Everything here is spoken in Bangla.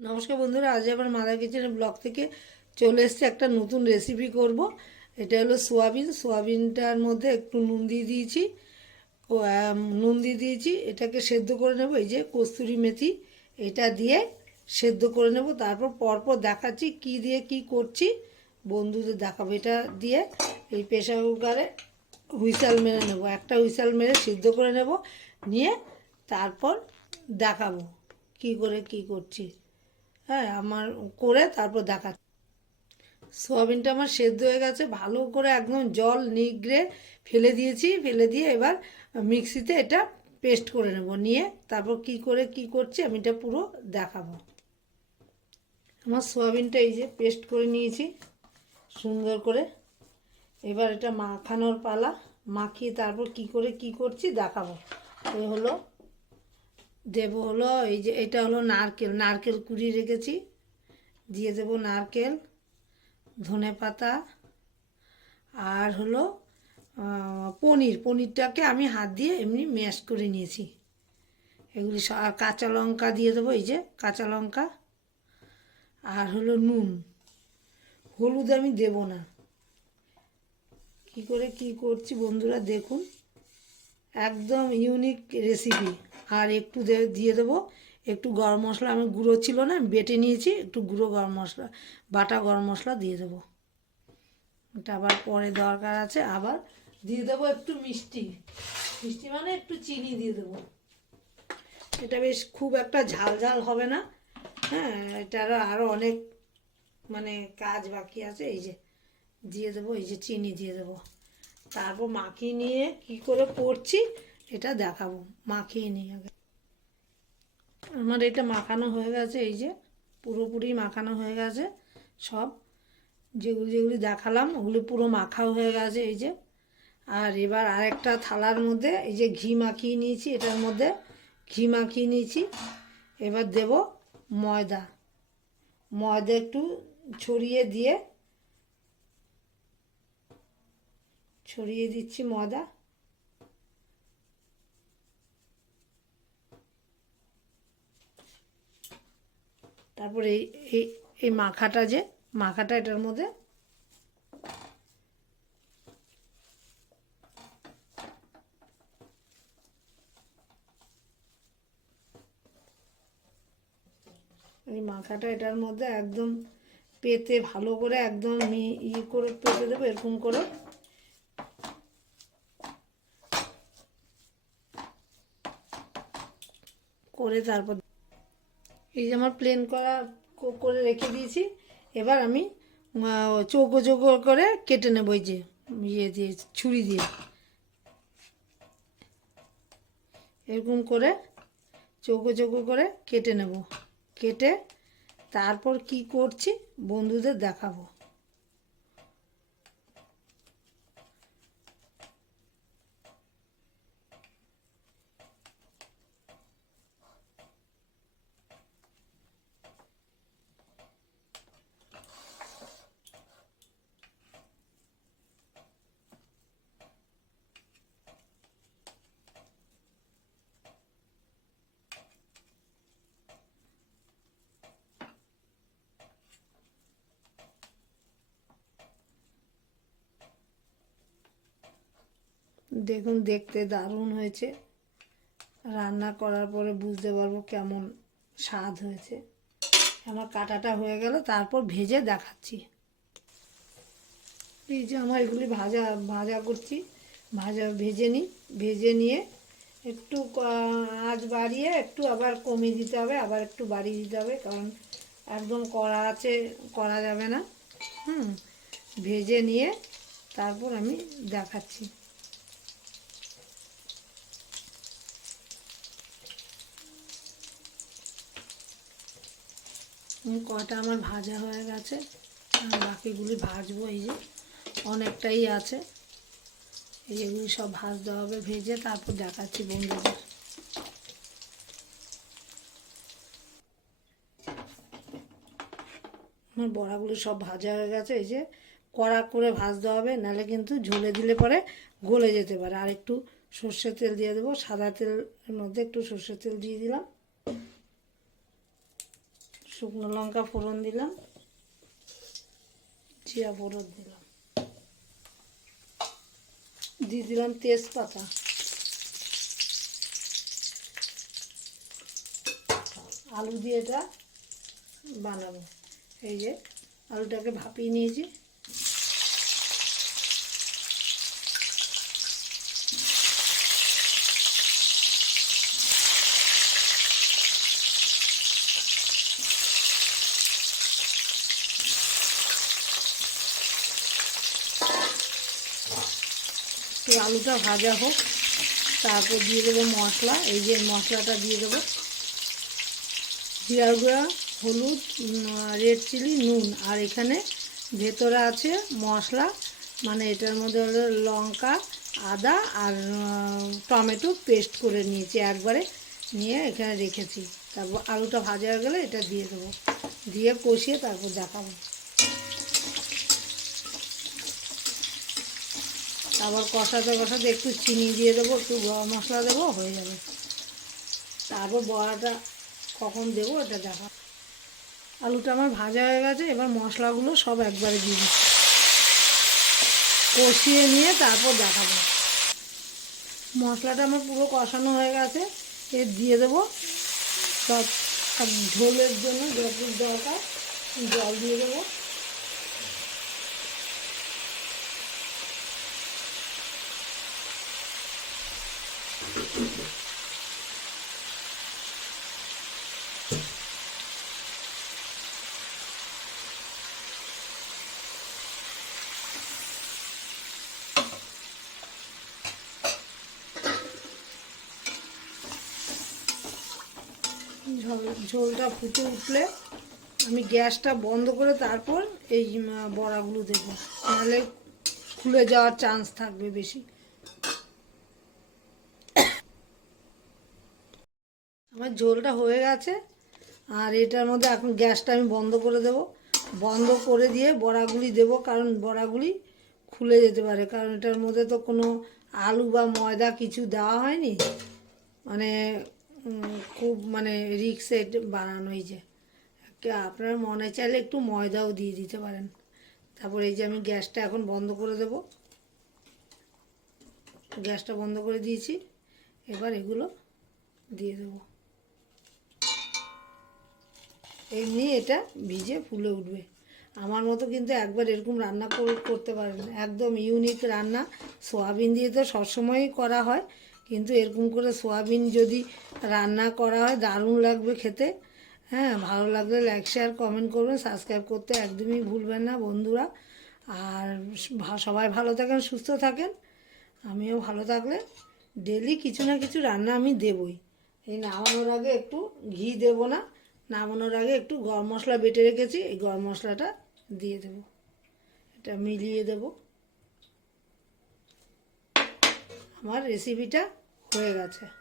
নমস্কার বন্ধুরা, আজ আবার মাদার কিচেনের ব্লগ থেকে চলে এসেছে একটা নতুন রেসিপি করব। এটা হলো সোয়াবিন। সোয়াবিনটার মধ্যে একটু নুন দিয়ে দিয়েছি। নুন দিয়ে দিয়েছি। এটাকে সেদ্ধ করে নেব। এই যে কস্তুরি মেথি, এটা দিয়ে সেদ্ধ করে নেব। তারপর পরপর দেখাচ্ছি কি দিয়ে কি করছি। বন্ধুদের দেখাবো। এটা দিয়ে এই প্রেশার কুকারে হুইসাল মেরে নেব। একটা হুইসাল মেরে সিদ্ধ করে নেব। নিয়ে তারপর দেখাবো কি করে কি করছি। হ্যাঁ আমার করে তারপর দেখা সোয়াবিনটা আমার সেদ্ধ হয়ে গেছে, ভালো করে একদম জল নিগড়ে ফেলে দিয়েছি, ফেলে দিয়ে এবার মিক্সিতে এটা পেস্ট করে নেব, নিয়ে তারপর কি করে কি করছি আমি এটা পুরো দেখাবো। আমার সোয়াবিনটা এই যে পেস্ট করে নিয়েছি সুন্দর করে। এবার এটা মাখানোর পালা, মাখিয়ে তারপর কি করে কি করছি দেখাবো। এ হলো দেব হলো এই যে এটা হলো নারকেল নারকেল কুড়িয়ে রেখেছি। দিয়ে দেব নারকেল, ধনে পাতা, আর হলো পনির। পনিরটাকে আমি হাত দিয়ে এমনি ম্যাশ করে নিয়েছি। এগুলি আর কাঁচা লঙ্কা দিয়ে দেবো, এই যে কাঁচা লঙ্কা। আর হলো নুন। হলুদ আমি দেব না। কি করে কি করছি বন্ধুরা দেখুন। একদম ইউনিক রেসিপি আর একটু দিয়ে দেবো। একটু গরম মশলা আমি গুঁড়ো ছিল না বেটে নিয়েছি, একটু গুঁড়ো গরম মশলা, বাটা গরম মশলা দিয়ে দেবো। এটা আবার পরে দরকার আছে, আবার দিয়ে দেবো একটু মিষ্টি। মিষ্টি মানে একটু চিনি দিয়ে দেবো। এটা বেশ খুব একটা ঝাল ঝাল হবে না। হ্যাঁ এটারও আরও অনেক মানে কাজ বাকি আছে, এই যে দিয়ে দেবো, এই যে চিনি দিয়ে দেবো। তারপর মাখিয়ে নিয়ে কি করে করছি এটা দেখাবো, মাখিয়ে নিয়ে আগে। আমার এটা মাখানো হয়ে গেছে, এই যে পুরোপুরি মাখানো হয়ে গেছে, সব যেগুলি যেগুলি দেখালাম ওগুলি পুরো মাখা হয়ে গেছে, এই যে। আর এবার আরেকটা থালার মধ্যে, এই যে ঘি মাখিয়ে নিয়েছি, এটার মধ্যে ঘি মাখিয়ে নিয়েছি। এবার দেব ময়দা। ময়দা একটু ছড়িয়ে দিয়ে, ছড়িয়ে দিচ্ছি ময়দা। তারপরে এই এই এই মাখাটা যে, মাখাটা এটার মধ্যে এই মাখাটা এটার মধ্যে একদম পেতে ভালো করে একদম ই করে পেতে দেবো, এরকম করে। করে তারপর এই যে আমার প্লেন করা করে রেখে দিয়েছি। এবার আমি চৌকো চৌকো করে কেটে নেব এই যে ইয়ে দিয়ে, ছুরি দিয়ে। এরকম করে চৌকো চৌকো করে কেটে নেব। কেটে তারপর কি করছি, বন্ধুদের দেখাবো। দেখুন, দেখতে দারুণ হয়েছে। রান্না করার পরে বুঝতে পারব কেমন স্বাদ হয়েছে। আমার কাটাটা হয়ে গেল, তারপর ভেজে দেখাচ্ছি। এই যে আমার এগুলি ভাজা ভাজা করছি। ভাজা, ভেজে নিই। ভেজে নিয়ে একটু আঁচ বাড়িয়ে একটু আবার কমিয়ে দিতে হবে, আবার একটু বাড়িয়ে দিতে হবে, কারণ একদম কড়া আছে, করা যাবে না। হুম, ভেজে নিয়ে তারপর আমি দেখাচ্ছি। কটা আমার ভাজা হয়ে গেছে। আর বাকিগুলি ভাজবো এই যে, অনেকটাই আছে। এই যেগুলি সব ভাজতে হবে, ভেজে তারপর দেখাচ্ছি বন্ধুদের। আমার বড়াগুলো সব ভাজা হয়ে গেছে, এই যে কড়া করে ভাজতে হবে, নাহলে কিন্তু ঝোলে দিলে পরে গলে যেতে পারে। আর একটু সর্ষের তেল দিয়ে দেবো, সাদা তেলের মধ্যে একটু সর্ষের তেল দিয়ে দিলাম। শুকনো লঙ্কা ফোড়ন দিলাম জিয়া ফোড়ন দিলাম। দিয়ে দিলাম তেজপাতা। আলু দিয়ে এটা বানাবো। এই যে আলুটাকে ভাপিয়ে নিয়েছি। এই আলুটা ভাজা হোক, তারপর দিয়ে দেবো মশলা, এই যে মশলাটা দিয়ে দেবো। জিরা গুঁড়া, হলুদ রেড চিলি, নুন, আর এখানে ভেতরে আছে মশলা মানে এটার মধ্যে হলো লঙ্কা, আদা আর টমেটো পেস্ট করে নিয়েছি একবারে, নিয়ে এখানে রেখেছি। তারপর আলুটা ভাজা হয়ে গেলে এটা দিয়ে দেবো। দিয়ে কষিয়ে তারপর দেখাবো। আবার কষাতে কষাতে একটু চিনি দিয়ে দেবো, একটু গরম মশলা দেবো, হয়ে যাবে। তারপর বড়াটা কখন দেবো এটা দেখা। আলুটা আমার ভাজা হয়ে গেছে, এবার মশলাগুলো সব একবারে দিয়ে কষিয়ে নিয়ে তারপর দেখাবো। মশলাটা আমার পুরো কষানো হয়ে গেছে, এর দিয়ে দেবো সব ঝোলের জন্য যতটুকু দরকার, জল দিয়ে দেবো। ঝোলটা ফুটে উঠলে আমি গ্যাসটা বন্ধ করে তারপর এই বড়াগুলো দেবো। নাহলে খুলে যাওয়ার চান্স থাকবে বেশি। আমার ঝোলটা হয়ে গেছে। আর এটার মধ্যে এখন গ্যাসটা আমি বন্ধ করে দেব। বন্ধ করে দিয়ে বড়াগুলি দেব, কারণ বড়াগুলি খুলে যেতে পারে। কারণ এটার মধ্যে তো কোনো আলু বা ময়দা কিছু দেওয়া হয়নি। মানে খুব মানে রিক্সে বানানো হয়েছে আপনার মনে চাইলে একটু ময়দাও দিয়ে দিতে পারেন। তারপর এই যে আমি গ্যাসটা এখন বন্ধ করে দেব। গ্যাসটা বন্ধ করে দিয়েছি। এবার এগুলো দিয়ে দেবো। এমনি এটা ভিজে ফুলে উঠবে। আমার মতো কিন্তু একবার এরকম রান্না করে- করতে পারেন। একদম ইউনিক রান্না। সোয়াবিন দিয়ে তো সবসময়ই করা হয়। কিন্তু এরকম করে সোয়াবিন যদি রান্না করা হয়, দারুণ লাগবে খেতে। হ্যাঁ ভালো লাগলে লাইক শেয়ার কমেন্ট করবেন। সাবস্ক্রাইব করতে একদমই ভুলবেন না বন্ধুরা। আর সবাই ভালো থাকেন, সুস্থ থাকেন। আমিও ভালো থাকলে ডেলি কিছু না কিছু রান্না আমি দেবই। এই নামানোর আগে একটু ঘি দেবো না। নামানোর আগে একটু গরম মশলা বেটে রেখেছি, এই গরম মশলাটা দিয়ে দেব। এটা মিলিয়ে দেব। আমার রেসিপিটা হয়ে গেছে।